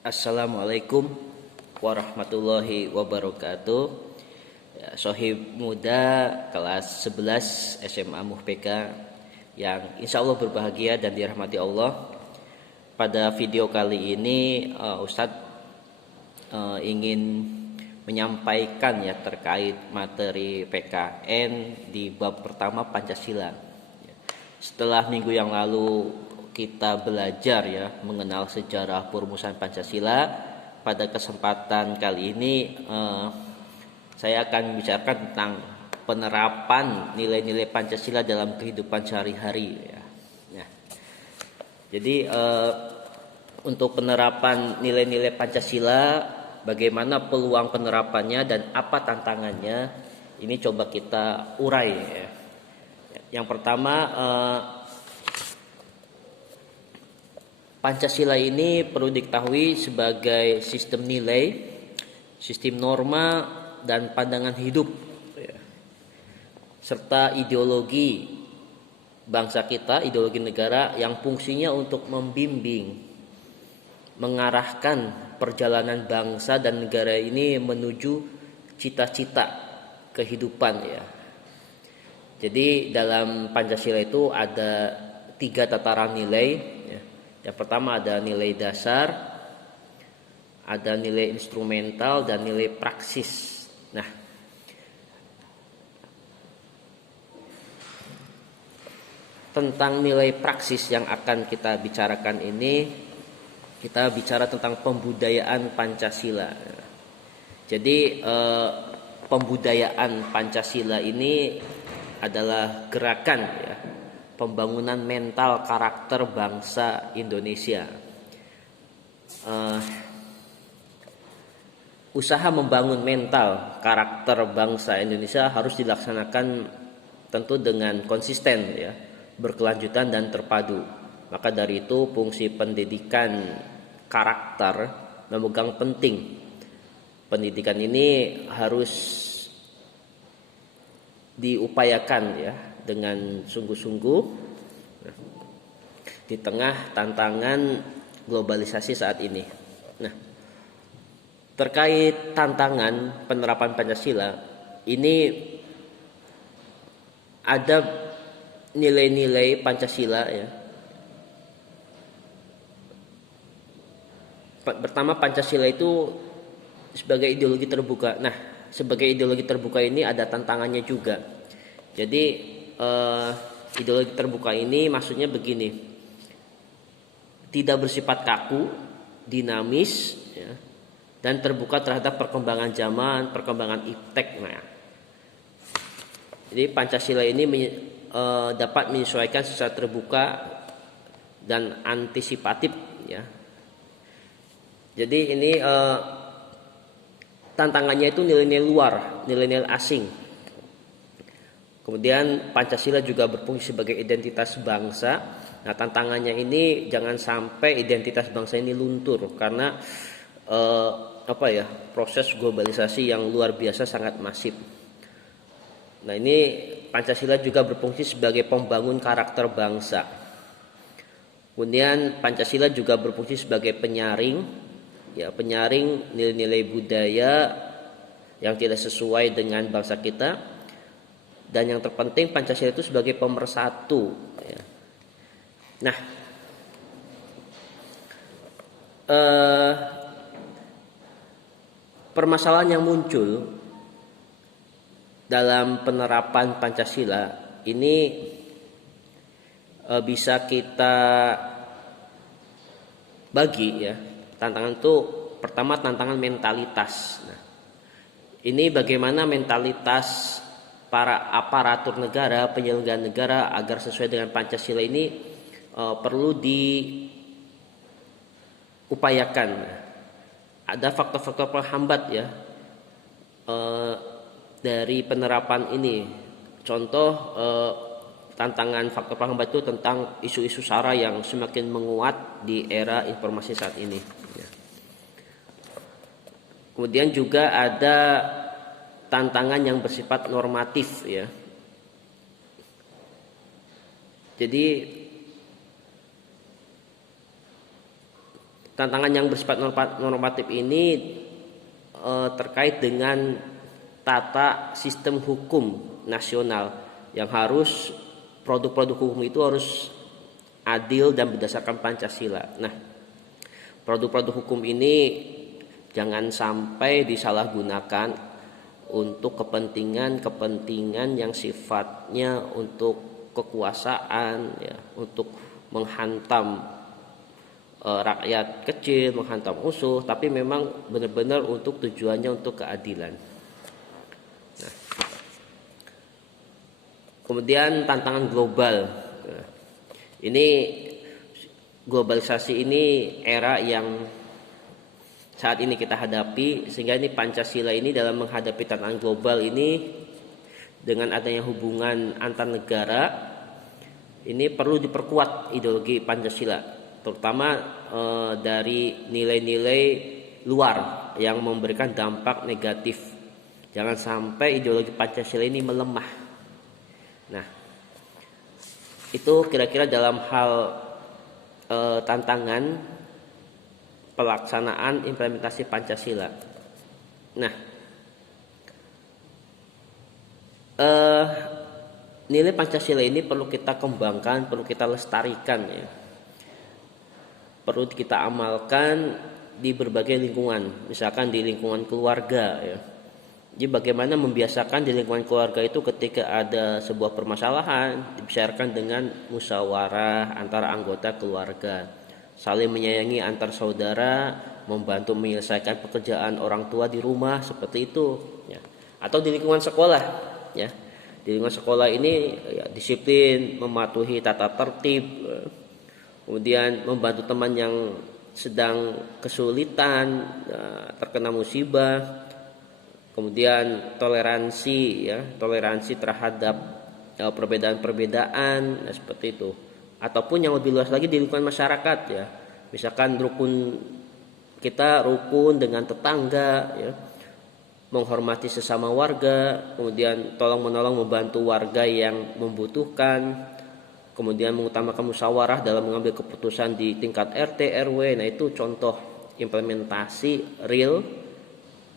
Assalamualaikum warahmatullahi wabarakatuh. Ya, Sohib muda kelas 11 SMA Muhpeka yang insya Allah berbahagia dan dirahmati Allah. Pada video kali ini Ustadz ingin menyampaikan ya terkait materi PKN di bab pertama Pancasila. Setelah minggu yang lalu kita belajar ya mengenal sejarah perumusan Pancasila, pada kesempatan kali ini saya akan membicarakan tentang penerapan nilai-nilai Pancasila dalam kehidupan sehari-hari ya. Nah, jadi untuk penerapan nilai-nilai Pancasila, bagaimana peluang penerapannya dan apa tantangannya, ini coba kita urai ya. Yang pertama, Pancasila ini perlu diketahui sebagai sistem nilai, sistem norma dan pandangan hidup serta ideologi bangsa kita, ideologi negara yang fungsinya untuk membimbing, mengarahkan perjalanan bangsa dan negara ini menuju cita-cita kehidupan ya. Jadi dalam Pancasila itu ada 3 tataran nilai ya. Yang pertama ada nilai dasar, ada nilai instrumental dan nilai praksis. Nah, tentang nilai praksis yang akan kita bicarakan ini, kita bicara tentang pembudayaan Pancasila. Jadi pembudayaan Pancasila ini adalah gerakan ya, pembangunan mental karakter bangsa Indonesia. Usaha membangun mental karakter bangsa Indonesia harus dilaksanakan tentu dengan konsisten ya, berkelanjutan dan terpadu. Maka dari itu fungsi pendidikan karakter memegang penting. Pendidikan ini harus diupayakan ya dengan sungguh-sungguh di tengah tantangan globalisasi saat ini. Nah, terkait tantangan penerapan Pancasila ini ada nilai-nilai Pancasila ya. Pertama, Pancasila itu sebagai ideologi terbuka. Nah, sebagai ideologi terbuka ini ada tantangannya juga. Jadi ideologi terbuka ini maksudnya begini, tidak bersifat kaku, dinamis ya, dan terbuka terhadap perkembangan zaman, perkembangan iptek. Nah, jadi Pancasila ini dapat menyesuaikan secara terbuka dan antisipatif ya. Jadi ini tantangannya itu nilai-nilai luar, nilai-nilai asing. Kemudian Pancasila juga berfungsi sebagai identitas bangsa. Nah, tantangannya ini jangan sampai identitas bangsa ini luntur karena proses globalisasi yang luar biasa sangat masif. Nah, ini Pancasila juga berfungsi sebagai pembangun karakter bangsa. Kemudian Pancasila juga berfungsi sebagai penyaring nilai-nilai budaya yang tidak sesuai dengan bangsa kita. Dan yang terpenting Pancasila itu sebagai pemersatu ya. Nah, permasalahan yang muncul dalam penerapan Pancasila ini bisa kita bagi ya. Tantangan itu pertama tantangan mentalitas. Nah, ini bagaimana mentalitas para aparatur negara, penyelenggara negara agar sesuai dengan Pancasila ini perlu diupayakan. Ada faktor-faktor penghambat ya dari penerapan ini. Contoh tantangan faktor penghambat itu tentang isu-isu sara yang semakin menguat di era informasi saat ini. Kemudian juga ada tantangan yang bersifat normatif ya. Jadi tantangan yang bersifat normatif ini terkait dengan tata sistem hukum nasional yang harus produk-produk hukum itu harus adil dan berdasarkan Pancasila. Nah, produk-produk hukum ini jangan sampai disalahgunakan untuk kepentingan yang sifatnya untuk kekuasaan, ya, untuk menghantam rakyat kecil, menghantam musuh, tapi memang benar-benar untuk tujuannya untuk keadilan. Nah, kemudian tantangan global. Nah, ini globalisasi ini era yang saat ini kita hadapi, sehingga ini Pancasila ini dalam menghadapi tantangan global ini dengan adanya hubungan antar negara ini perlu diperkuat ideologi Pancasila, terutama dari nilai-nilai luar yang memberikan dampak negatif. Jangan sampai ideologi Pancasila ini melemah. Nah, itu kira-kira dalam hal tantangan pelaksanaan implementasi Pancasila. Nah, nilai Pancasila ini perlu kita kembangkan, perlu kita lestarikan, ya. Perlu kita amalkan di berbagai lingkungan, misalkan di lingkungan keluarga, ya. Jadi bagaimana membiasakan di lingkungan keluarga itu ketika ada sebuah permasalahan dibicarakan dengan musyawarah antara anggota keluarga, saling menyayangi antar saudara, membantu menyelesaikan pekerjaan orang tua di rumah, seperti itu, ya. Atau di lingkungan sekolah, ya. Di lingkungan sekolah ini, ya, disiplin, mematuhi tata tertib, kemudian membantu teman yang sedang kesulitan, terkena musibah, kemudian toleransi, ya, toleransi terhadap perbedaan-perbedaan, seperti itu. Ataupun yang lebih luas lagi di lingkungan masyarakat, ya, misalkan kita rukun dengan tetangga, ya, menghormati sesama warga, kemudian tolong menolong membantu warga yang membutuhkan, kemudian mengutamakan musyawarah dalam mengambil keputusan di tingkat RT RW. Nah, itu contoh implementasi real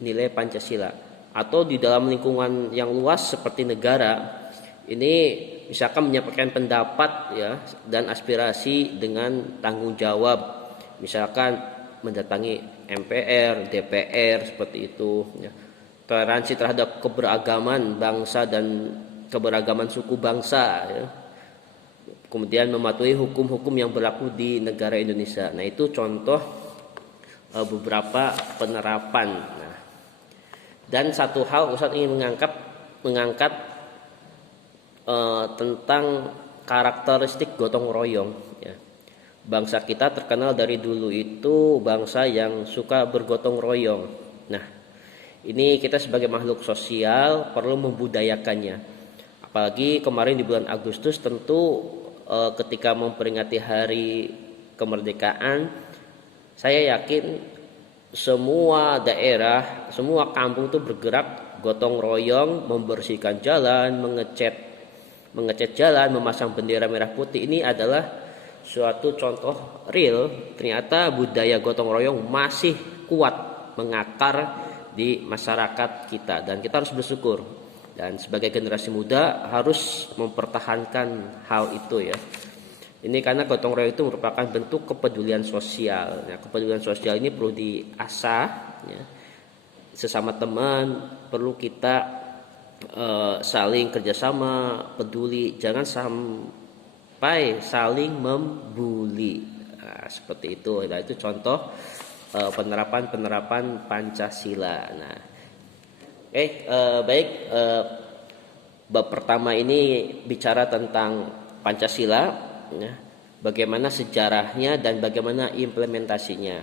nilai Pancasila. Atau di dalam lingkungan yang luas seperti negara, ini misalkan menyampaikan pendapat, ya, dan aspirasi dengan tanggung jawab, misalkan mendatangi MPR, DPR, seperti itu, ya. Toleransi terhadap keberagaman bangsa dan keberagaman suku bangsa, ya. Kemudian mematuhi hukum-hukum yang berlaku di negara Indonesia. Nah, itu contoh beberapa penerapan. Nah, dan satu hal Ustadz ingin mengangkat tentang karakteristik gotong royong, ya. Bangsa kita terkenal dari dulu itu bangsa yang suka bergotong royong. Nah, ini kita sebagai makhluk sosial perlu membudayakannya. Apalagi kemarin di bulan Agustus, tentu ketika memperingati hari kemerdekaan, saya yakin semua daerah, semua kampung itu bergerak gotong royong, membersihkan jalan, mengecat jalan, memasang bendera merah putih. Ini adalah suatu contoh real, ternyata budaya gotong royong masih kuat mengakar di masyarakat kita, dan kita harus bersyukur. Dan sebagai generasi muda harus mempertahankan hal itu, ya. Ini karena gotong royong itu merupakan bentuk kepedulian sosial. Nah, kepedulian sosial ini perlu diasah, ya. Sesama teman perlu kita saling kerjasama, peduli, jangan sampai saling membuli. Nah, seperti itu. Nah, itu contoh penerapan Pancasila. Nah, baik, bab pertama ini bicara tentang Pancasila, ya, bagaimana sejarahnya dan bagaimana implementasinya.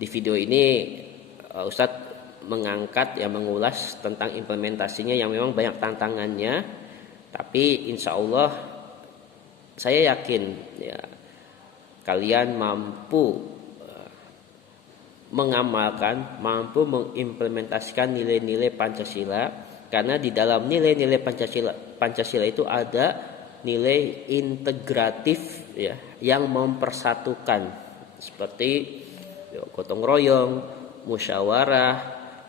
Di video ini Ustadz mengangkat, ya, mengulas tentang implementasinya yang memang banyak tantangannya, tapi insya Allah saya yakin, ya, kalian mampu mengamalkan, mampu mengimplementasikan nilai-nilai Pancasila, karena di dalam nilai-nilai Pancasila itu ada nilai integratif, ya, yang mempersatukan seperti gotong royong, musyawarah,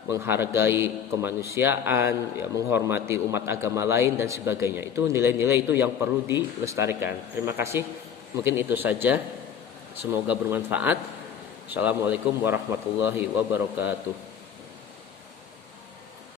menghargai kemanusiaan, menghormati umat agama lain dan sebagainya. Itu nilai-nilai itu yang perlu dilestarikan. Terima kasih. Mungkin itu saja. Semoga bermanfaat. Assalamualaikum warahmatullahi wabarakatuh.